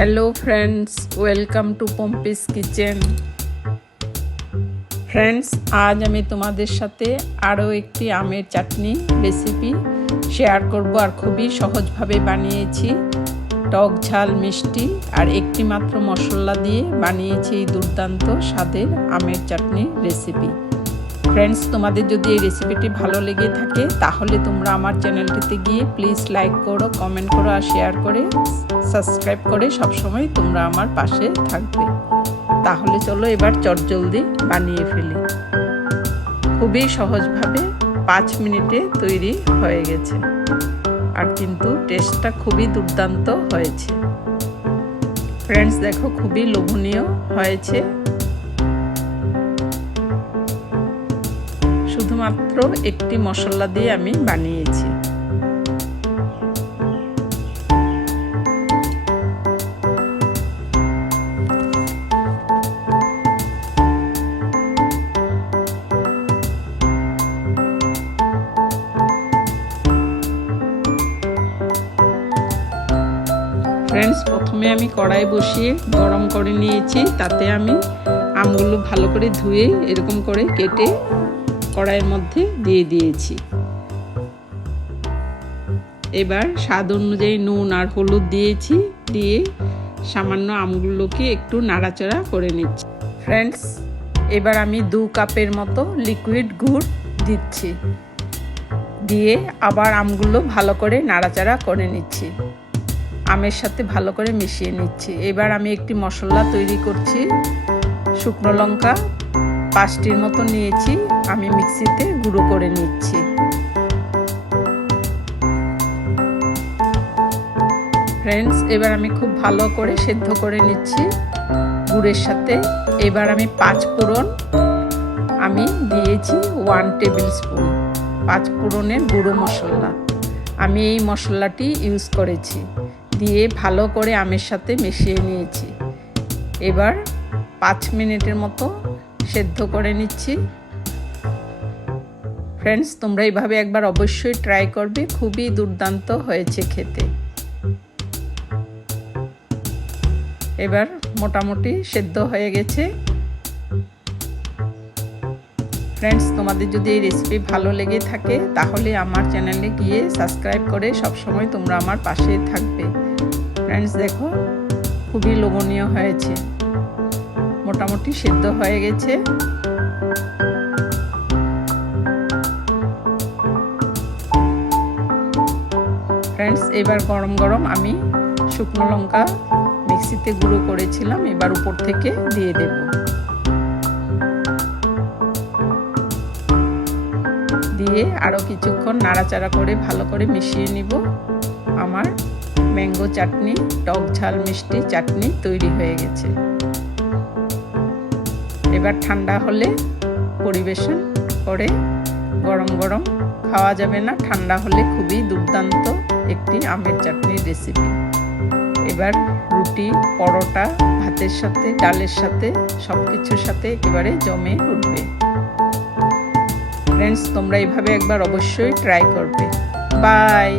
Hello friends, welcome to Pampi's kitchen. Friends, आज আমি তোমাদের সাথে আরও একটি আমের চাটনি রেসিপি শেয়ার করব আর খুবই সহজভাবে বানিয়েছি। টক ঝাল মিষ্টি আর একটি মাত্র মশলা দিয়ে বানিয়েছি এই দুর্দান্ত স্বাদের আমের চাটনি রেসিপি। ফ্রেন্ডস, তোমাদের যদি এই রেসিপিটি ভালো লেগে থাকে তাহলে তোমরা আমার চ্যানেলটিতে গিয়ে প্লিজ লাইক করো, কমেন্ট করো আর শেয়ার করে সাবস্ক্রাইব করে সবসময় তোমরা আমার পাশে থাকবে। তাহলে চলো এবার চটজলদি বানিয়ে ফেলি। খুবই সহজভাবে 5 মিনিটে তৈরি হয়ে গেছে আর কিন্তু টেস্টটা খুবই দুর্দান্ত হয়েছে। ফ্রেন্ডস দেখো, খুবই লোভনীয় হয়েছে। শুধুমাত্র একটি মশলা দিয়ে আমি বানিয়েছি। ফ্রেন্ডস, প্রথমে আমি কড়াই বসিয়ে গরম করে নিয়েছি। তাতে আমি আমগুলো ভালো করে ধুয়ে এরকম করে কেটে কড়াইয়ের মধ্যে দিয়ে দিয়েছি। এবার স্বাদ অনুযায়ী নুন আর হলুদ দিয়েছি, দিয়ে সামান্য আমগুলোকে একটু নাড়াচাড়া করে নিচ্ছি। ফ্রেন্ডস, এবার আমি 2 কাপের মতো লিকুইড গুড় দিচ্ছি, দিয়ে আবার আমগুলো ভালো করে নাড়াচাড়া করে নিচ্ছি, আমের সাথে ভালো করে মিশিয়ে নিচ্ছি। এবার আমি একটি মশলা তৈরি করছি। শুকনো লঙ্কা 5টির মতো নিয়েছি, আমি মিক্সিতে গুঁড়ো করে নিচ্ছি। ফ্রেন্ডস, এবার আমি খুব ভালো করে সেদ্ধ করে নিচ্ছি গুড়ের সাথে। এবার আমি 5 ফোড়ন আমি দিয়েছি 1 টেবিল স্পুন 5 ফোড়নের গুঁড়ো মশলা। আমি এই মশলাটি ইউজ করেছি, দিয়ে ভালো করে আমের সাথে মিশিয়ে নিয়েছি। এবার 5 মিনিটের মতো সেদ্ধ করে নিচ্ছি। ফ্রেন্ডস, তোমরা এইভাবে একবার অবশ্যই ট্রাই করবে, খুবই দুর্দান্ত হয়েছে খেতে। এবার মোটামুটি সেদ্ধ হয়ে গেছে। ফ্রেন্ডস, তোমাদের যদি এই রেসিপি ভালো লেগে থাকে তাহলে আমার চ্যানেলে গিয়ে সাবস্ক্রাইব করে সবসময় তোমরা আমার পাশে থাকবে। ফ্রেন্ডস দেখো, খুবই লোভনীয় হয়েছে, মোটামুটি সেদ্ধ হয়ে গেছে। ফ্রেন্ডস, এবার গরম গরম আমি শুকনো লঙ্কা মিক্সিতে গুঁড়ো করেছিলাম, এবার উপর থেকে দিয়ে দেব। দিয়ে আরও কিছুক্ষণ নাড়াচাড়া করে ভালো করে মিশিয়ে নিব। আমার ম্যাঙ্গো চাটনি, টক ঝাল মিষ্টি চাটনি তৈরি হয়ে গেছে। এবার ঠান্ডা হলে পরিবেশন করে, গরম গরম খাওয়া যাবে না, ঠান্ডা হলে খুবই দুর্দান্ত একটি আমের চাটনির রেসিপি। এবার রুটি, পরোটা, ভাতের সাথে, ডালের সাথে, সব কিছুর সাথে একেবারে জমে উঠবে। ফ্রেন্ডস, তোমরা এইভাবে একবার অবশ্যই ট্রাই করবে। বাই।